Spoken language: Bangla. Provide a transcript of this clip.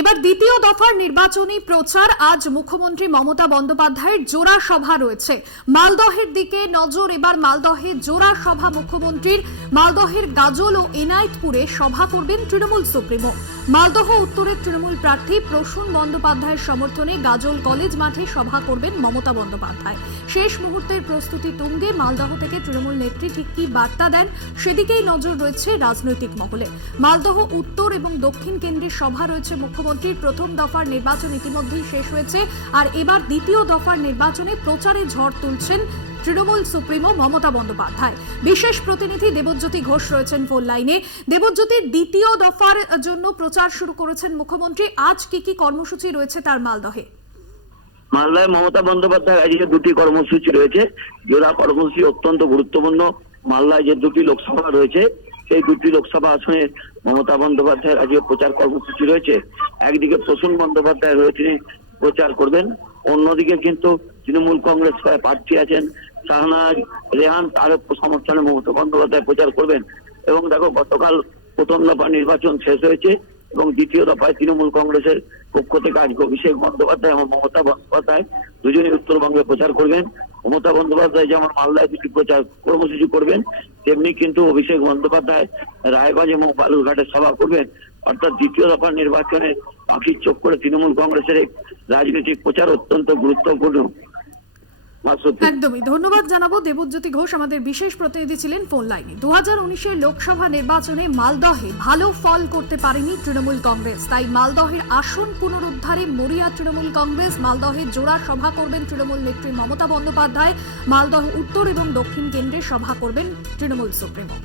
এবার দ্বিতীয় দফার নির্বাচনী প্রচার। আজ মুখ্যমন্ত্রী মমতা বন্দ্যোপাধ্যায়ের জোড়া সভা রয়েছে। মালদহের দিকে নজর। এবার মালদহে জোড়া সভা মুখ্যমন্ত্রীর। মালদহের গাজল ও এনায়েতপুরে সভা করবেন তৃণমূল সুপ্রিমো। মালদহ উত্তরের তৃণমূল প্রার্থী প্রসূন বন্দ্যোপাধ্যায়ের সমর্থনে গাজল কলেজ মাঠে সভা করবেন মমতা বন্দ্যোপাধ্যায়। শেষ মুহূর্তের প্রস্তুতি তুঙ্গে। মালদহ থেকে তৃণমূল নেত্রী ঠিক কি বার্তা দেন সেদিকেই নজর রয়েছে রাজনৈতিক মহলে। মালদহ উত্তর এবং দক্ষিণ কেন্দ্রে সভা রয়েছে মুখ্যমন্ত্রীর। প্রথম দফার নির্বাচন ইতিমধ্যেই শেষ হয়েছে, আর এবার দ্বিতীয় দফার নির্বাচনে প্রচারে ঝড় তুলছেন তৃণমূল সুপ্রিমো মমতা বন্দ্যোপাধ্যায়। বিশেষ প্রতিনিধি দেবজ্যোতি ঘোষ রয়েছেন ফোন লাইনে। দেবজ্যোতির, দ্বিতীয় দফার জন্য প্রচার শুরু করেছেন মুখ্যমন্ত্রী। আজ কি কি কর্মসূচি রয়েছে তার মালদহে? মালদায় মমতা বন্দ্যোপাধ্যায় আজকে দুটি কর্মসূচি রয়েছে। জোড়া কর্মসূচি অত্যন্ত গুরুত্বপূর্ণ। মালদায় যে দুটি লোকসভা রয়েছে সেই দুটি লোকসভা আসনে মমতা বন্দ্যোপাধ্যায়ের আজকে প্রচার কর্মসূচি রয়েছে। একদিকে প্রসূন বন্দ্যোপাধ্যায় রয়েছে, প্রচার করবেন। অন্যদিকে কিন্তু তৃণমূল কংগ্রেস প্রার্থী আছেন শাহনাজ রেহান, তার সমর্থনে মমতা বন্দ্যোপাধ্যায় প্রচার করবেন। এবং দেখো, গতকাল প্রথম দফা নির্বাচন শেষ হয়েছে এবং দ্বিতীয় দফায় তৃণমূল কংগ্রেসের পক্ষ থেকে আজকে অভিষেক বন্দ্যোপাধ্যায় এবং মমতা বন্দ্যোপাধ্যায় দুজনেই উত্তরবঙ্গে প্রচার করবেন। মমতা বন্দ্যোপাধ্যায় যেমন মালদায় দুটি প্রচার কর্মসূচি করবেন, তেমনি কিন্তু অভিষেক বন্দ্যোপাধ্যায় রায়গঞ্জ এবং বালুরঘাটে সভা করবেন। অর্থাৎ দ্বিতীয় দফার নির্বাচনে পাখির চোখ করে তৃণমূল কংগ্রেসের এই রাজনৈতিক প্রচার অত্যন্ত গুরুত্বপূর্ণ। একদমই ধন্যবাদ জানাবো। দেবজ্যোতি ঘোষ আমাদের বিশেষ প্রতিনিধি ছিলেন ফোন লাইনে। 2019-এর লোকসভা নির্বাচনে মালদহে ভালো ফল করতে পারেনি তৃণমূল কংগ্রেস, তাই মালদহের আসন পুনরুদ্ধারে মরিয়া তৃণমূল কংগ্রেস। মালদহে জোড়া সভা করবেন তৃণমূল নেত্রী মমতা বন্দ্যোপাধ্যায়। মালদহ উত্তর এবং দক্ষিণ কেন্দ্রে সভা করবেন তৃণমূল সুপ্রিমো।